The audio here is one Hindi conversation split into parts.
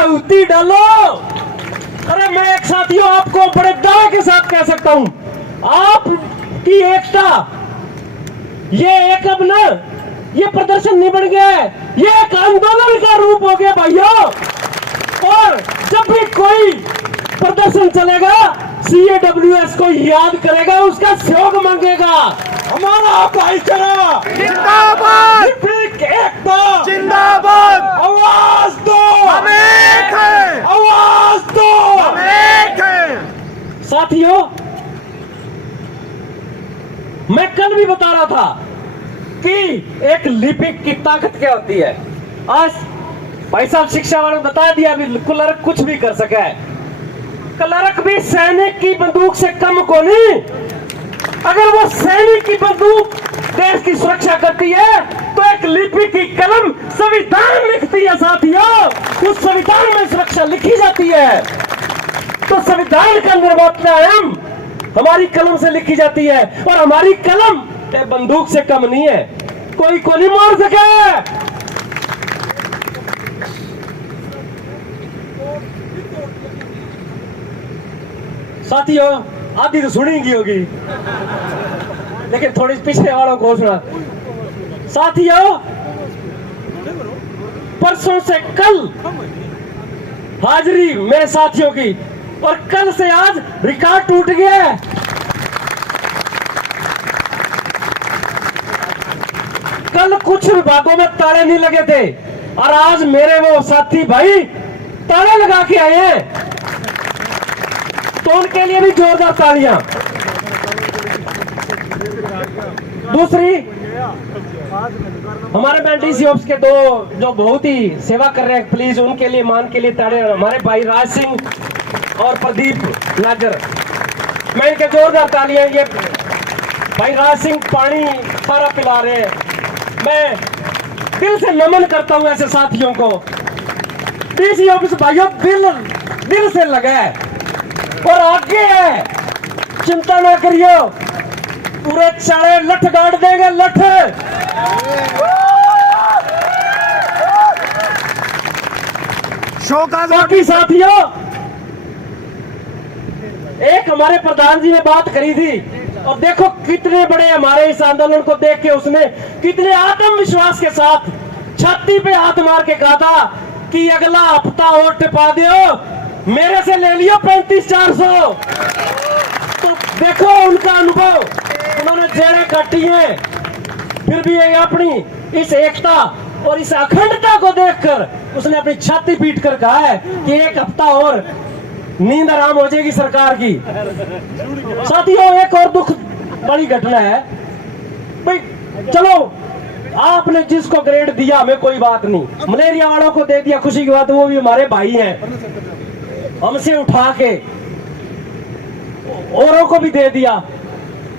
आहुति डालो। अरे मैं एक साथियों आपको बड़े दावे के साथ कह सकता हूं, आपकी एकता ये एक अब ना ये प्रदर्शन नहीं बन गया है, ये एक आंदोलन का रूप हो गया भाइयों। और जब भी कोई प्रदर्शन चलेगा CAWS को याद करेगा, उसका सहयोग मांगेगा। हमारा भाईचारा जिंदाबाद, एकता जिंदाबाद, आवाज दो, हम एक हैं, आवाज दो, हम एक हैं। साथियों मैं कल भी बता रहा था कि एक लिपिक की ताकत क्या होती है। आज भाई साहब शिक्षा वाले बता दिया, अभी क्लर्क कुछ भी कर सका है। क्लर्क भी सैनिक की बंदूक से कम को नहीं। अगर वो सैनिक की बंदूक देश की सुरक्षा करती है तो एक लिपिक की कलम संविधान लिखती है साथियों। उस संविधान में सुरक्षा लिखी जाती है, तो संविधान का निर्माता हम हमारी कलम से लिखी जाती है। और हमारी कलम बंदूक से कम नहीं है, कोई को नहीं मार सके। साथियों आधी तो सुनेंगी होगी, लेकिन थोड़ी पिछले वालों को सुना। साथियों परसों से कल हाजिरी मेरे साथियों की, और कल से आज रिकॉर्ड टूट गया है। कल कुछ विभागों में ताले नहीं लगे थे और आज मेरे वो साथी भाई ताले लगा के आए हैं, तो उनके लिए भी जोरदार तालियां। दूसरी हमारे बैंडी ऑप्स के दो जो बहुत ही सेवा कर रहे हैं, प्लीज उनके लिए मान के लिए ताड़े। हमारे भाई राज सिंह और प्रदीप नागर, मैं इनके जोरदार तालियां। ये भाई राज सिंह पानी सारा पिला रहे हैं, मैं दिल से नमन करता हूं ऐसे साथियों को। डीसी ऑफिस भाइयों दिल से लगा है और आगे है, चिंता ना करियो, पूरे चारे लठ गाड़ देंगे, लठ। बाकी साथियों एक हमारे प्रधान जी ने बात करी थी, और देखो कितने बड़े हमारे इस आंदोलन को देख के उसने कितने आत्मविश्वास के साथ छाती पे हाथ मार के कहा था कि अगला हफ्ता और टिपा दियो, मेरे से ले लियो 35-400। तो देखो उनका अनुभव, उन्होंने जेड़े काटी हैं, फिर भी ये अपनी इस एकता और इस अखंडता को देखकर उसने अपनी छाती पीट कर कहा है कि एक हफ्ता और नींद आराम हो जाएगी सरकार की। साथियों एक और दुख बड़ी घटना है भाई, चलो आपने जिसको ग्रेड दिया हमें कोई बात नहीं, मलेरिया वालों को दे दिया खुशी की बात, वो भी हमारे भाई हैं, हमसे उठा के औरों को भी दे दिया,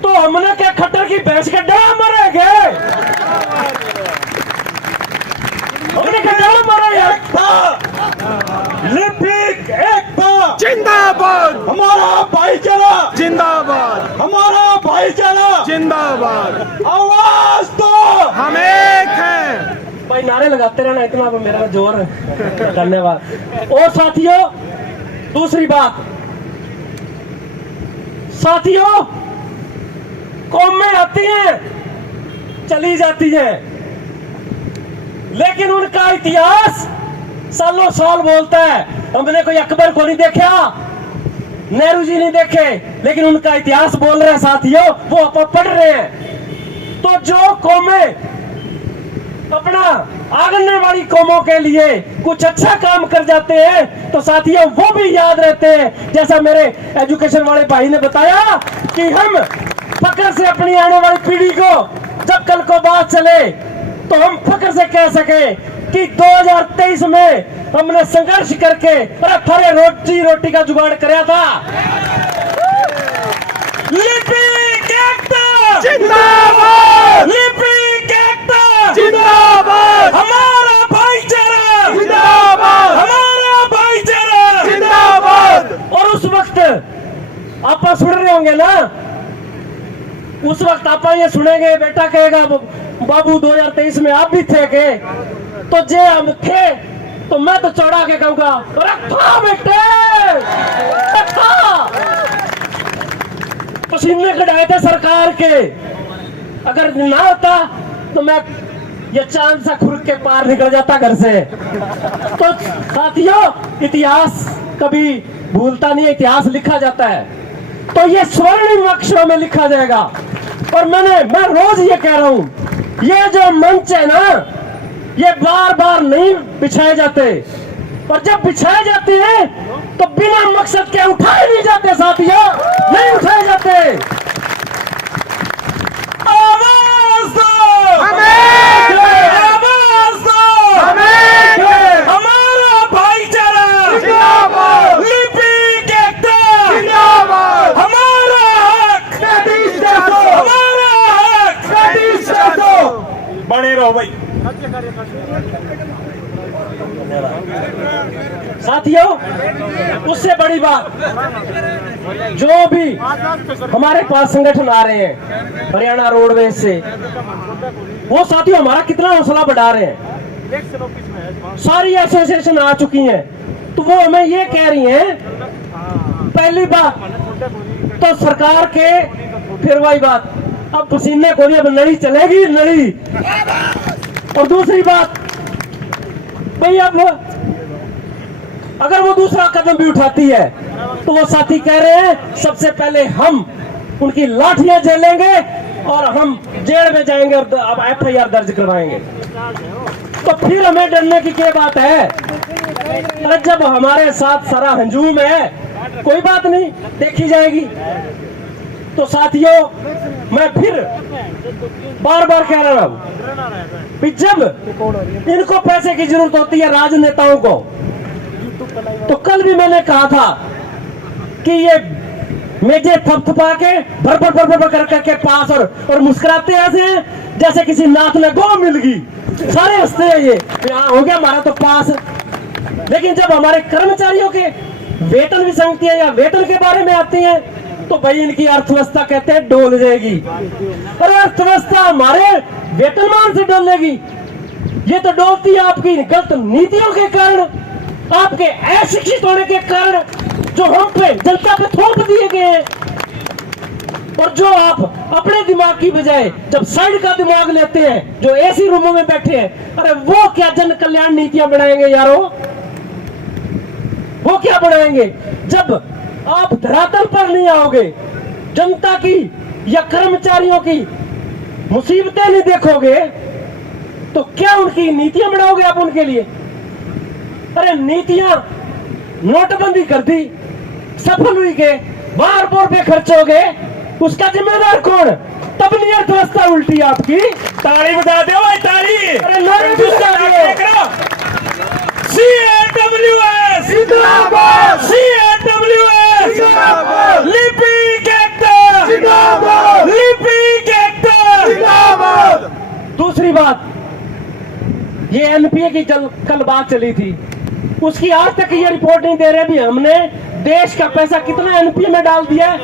तो हमने क्या खट्टर की भैंस के डरा मरेंगे? हमने क्या डरा मरेंगे? लिपिक एकता जिंदाबाद, हमारा भाईचारा जिंदाबाद, हमारा भाईचारा जिंदाबाद, आवाज दो, हम एक हैं। भाई नारे लगाते रहना, इतना मेरा जोर है। धन्यवाद। और साथियों दूसरी बात, साथियों कौमें आती हैं चली जाती हैं, लेकिन उनका इतिहास सालों साल बोलता है। हमने कोई अकबर को नहीं देखा, नेहरू जी नहीं देखे, लेकिन उनका इतिहास बोल रहे हैं साथियों, वो आप पढ़ रहे हैं। तो जो कौमें अपना आंगनबाड़ी वाली कौमों के लिए कुछ अच्छा काम कर जाते हैं तो साथियों वो भी याद रहते हैं। जैसा मेरे एजुकेशन वाले भाई ने बताया कि हम फक्र से अपनी आने वाली पीढ़ी को जब कल को बात चले तो हम फक्र से कह सके कि 2023 में हमने संघर्ष करके थारे रोटी का जुगाड़ कराया था। लिपिक एकता जिंदाबाद, लिपिक एकता जिंदाबाद, हमारा भाईचारा जिंदाबाद, हमारा भाईचारा जिंदाबाद। और उस वक्त आप सुन रहे होंगे ना, उस वक्त आप ये सुनेंगे, बेटा कहेगा बाबू 2023 में आप भी थे के, तो जे हम थे तो मैं तो चौड़ा के कहूंगा, रखा बेटे रखा। पसीने कढ़ाए थे सरकार के, अगर ना होता तो मैं ये चांद सा खुर के पार निकल जाता घर से। तो साथियों, इतिहास कभी भूलता नहीं है, इतिहास लिखा जाता है तो ये स्वर्णिम अक्षरों में लिखा जाएगा। और मैं रोज ये कह रहा हूं, ये जो मंच है ना, ये बार बार नहीं बिछाए जाते, और जब बिछाए जाते हैं तो बिना मकसद के उठाए नहीं जाते साथियों, नहीं उठाए जाते। आवाज दो, आवाज दो, हमारा भाईचारा, लिपिक एकता, हमारा हक, हमारा हक, बने रहो भाई। साथियों, उससे बड़ी बात, जो भी हमारे पास संगठन आ रहे हैं हरियाणा रोडवेज से, वो साथियों हमारा कितना हौसला बढ़ा रहे हैं। सारी एसोसिएशन आ चुकी हैं, तो वो हमें ये कह रही हैं, पहली बात तो सरकार के, फिर वही बात, अब पसीने को अब नहीं चलेगी नहीं। और दूसरी बात भाई, अब अगर वो दूसरा कदम भी उठाती है तो वो साथी कह रहे हैं सबसे पहले हम उनकी लाठियां झेलेंगे और हम जेल में जाएंगे और अब FIR दर्ज करवाएंगे। तो फिर हमें डरने की क्या बात है? अरे जब हमारे साथ सारा हंजूम है, कोई बात नहीं, देखी जाएगी। तो साथियों, मैं फिर बार बार कह रहा हूं, जब इनको पैसे की जरूरत होती है राजनेताओं को, तो कल भी मैंने कहा था कि ये मेजे थपथपा के भर करके पास और मुस्कुराते ऐसे हैं जैसे किसी नाथ ने गो मिल गई, सारे हंसते हैं ये हो गया हमारा तो पास। लेकिन जब हमारे कर्मचारियों के वेतन भी संगति है या वेतन के बारे में आती है, तो भाई इनकी अर्थव्यवस्था कहते हैं डोल जाएगी। और अर्थव्यवस्था हमारे वेतनमान से डोलेगी, ये तो डोलती है आपकी गलत नीतियों के कारण, आपके अशिक्षित होने के कारण, जो हम पे जनता पे थोप दिए गए हैं। और जो आप अपने दिमाग की बजाय जब साइड का दिमाग लेते हैं, जो एसी रूमों में बैठे हैं, अरे वो क्या जन कल्याण नीतियां बनाएंगे यारो? वो क्या बनाएंगे? जब आप धरातल पर नहीं आओगे, जनता की या कर्मचारियों की मुसीबतें नहीं देखोगे, तो क्या उनकी नीतियां बनाओगे आप उनके लिए? अरे नीतियां नोटबंदी कर दी, सफल हुई के बाहर बोर पे खर्च हो गए, उसका जिम्मेदार कौन? तब नहीं अर्थव्यवस्था उल्टी आपकी। ताली बजा दो भाई, ताली। अरे नारे बजा दो। CAWS जिंदाबाद, CAWS जिंदाबाद, लिपिक एकता जिंदाबाद, लिपिक एकता जिंदाबाद। दूसरी बात, ये NPA की कल बात चली थी, उसकी आज तक ये रिपोर्ट नहीं दे रहे भी हमने देश का पैसा कितना NPA में डाल दिया है।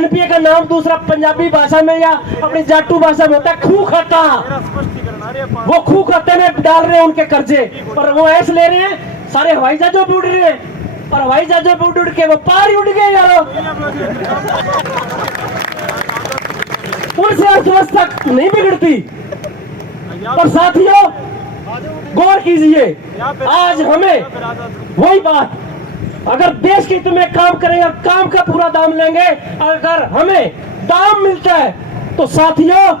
NPA का नाम दूसरा पंजाबी भाषा में या अपनी जाटू भाषा में होता है खूह खाता। वो खूह खाते में डाल रहे हैं उनके कर्जे, और वो ऐसे ले रहे हैं, सारे हवाई जहाजों पे उड़ रहे हैं, और हवाई जहाजों पे उड़ के वो पार ही उड़ गए यारो। उनसे अर्थव्यवस्था नहीं बिगड़ती। और साथियों, गौर कीजिए, आज हमें वही बात, अगर देश के हित में काम करेंगे और काम का पूरा दाम लेंगे, अगर हमें दाम मिलता है तो साथियों,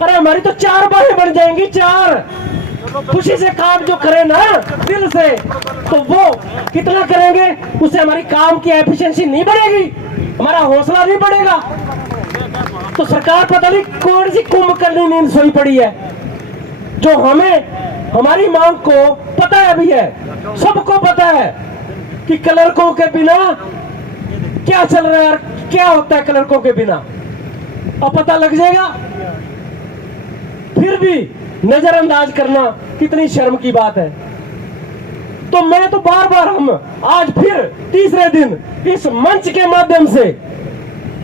अरे हमारी तो 4 बाहें बढ़ जाएंगी, 4। खुशी से काम जो करें ना दिल से, तो वो कितना करेंगे, उससे हमारी काम की एफिशिएंसी नहीं बढ़ेगी, हमारा हौसला नहीं बढ़ेगा। तो सरकार पता नहीं कौन सी कुंभकर्णी नींद सोई पड़ी है, जो हमें हमारी मांग को पता है भी है, सबको पता है कि क्लर्कों के बिना क्या चल रहा है, क्या होता है क्लर्कों के बिना, अब पता लग जाएगा। फिर भी नजरअंदाज करना कितनी शर्म की बात है। तो मैं तो बार बार, हम आज फिर तीसरे दिन इस मंच के माध्यम से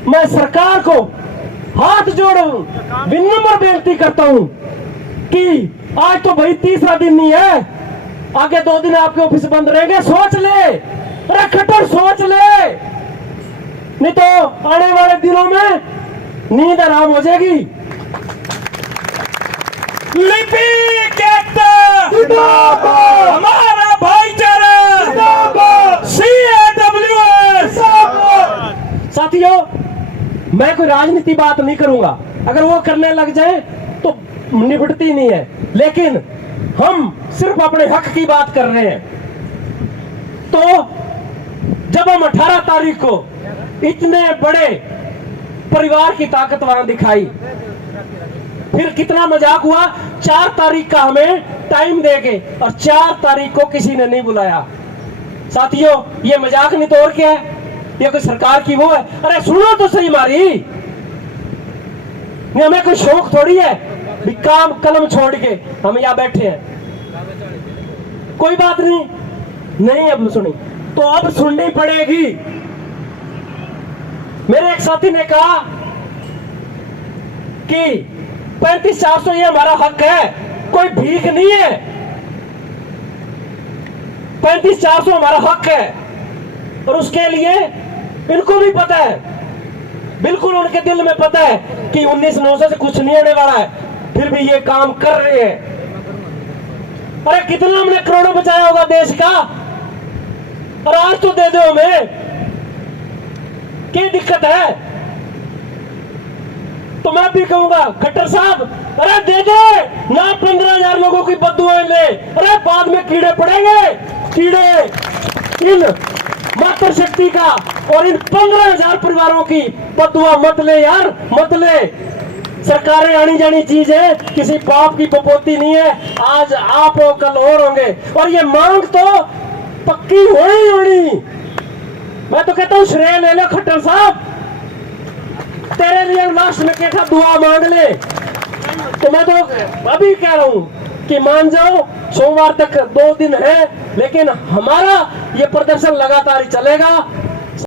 मैं सरकार को हाथ जोड़ विनम्र बेनती करता हूं कि आज तो भाई तीसरा दिन नहीं है, आगे 2 दिन आपके ऑफिस बंद रहेंगे, सोच ले। अरे खट्टर सोच ले, नहीं तो आने वाले दिनों में नींद आराम हो जाएगी। लिपिक एकता जिंदाबाद, हमारा भाईचारा जिंदाबाद, CAWS जिंदाबाद। साथियों, मैं कोई राजनीति बात नहीं करूंगा, अगर वो करने लग जाए तो निपटती नहीं है, लेकिन हम सिर्फ अपने हक की बात कर रहे हैं। तो जब हम 18 तारीख को इतने बड़े परिवार की ताकत वहां दिखाई, फिर कितना मजाक हुआ। 4 तारीख का हमें टाइम देके और 4 तारीख को किसी ने नहीं बुलाया। साथियों, ये मजाक नहीं तो और क्या है? ये कोई सरकार की वो है? अरे सुनो तो सही हमारी, नहीं हमें कोई शौक थोड़ी है भी काम कलम छोड़ के हम यहां बैठे हैं। कोई बात नहीं, नहीं अब सुनी तो अब सुननी पड़ेगी। मेरे एक साथी ने कहा कि 35,400 ये हमारा हक है, कोई भीख नहीं है। 35,400 हमारा हक है और उसके लिए इनको भी पता है, बिल्कुल उनके दिल में पता है कि 19,900 से कुछ नहीं होने वाला है, फिर भी ये काम कर रहे हैं। अरे कितना हमने करोड़ों बचाया होगा देश का, और आज तो दे दो हमें, क्या दिक्कत है? तो मैं भी कहूंगा खट्टर साहब, अरे दे दे ना, 15,000 लोगों की बददुआएं ले, अरे बाद में कीड़े पड़ेंगे, कीड़े इन मातृ शक्ति का और इन 15,000 परिवारों की बददुआ मत ले यार, मत ले। सरकारें आनी जानी चीज है, किसी बाप की बपोती नहीं है। आज आप हो, कल और होंगे, और ये मांग तो पक्की होनी। मैं तो कहता हूं श्रेय ले लो खट्टर साहब, तेरे लिए लास्ट में कहता दुआ मांग ले। तो मैं तो अभी कह रहा हूं कि मान जाओ, सोमवार तक 2 दिन है, लेकिन हमारा ये प्रदर्शन लगातार ही चलेगा।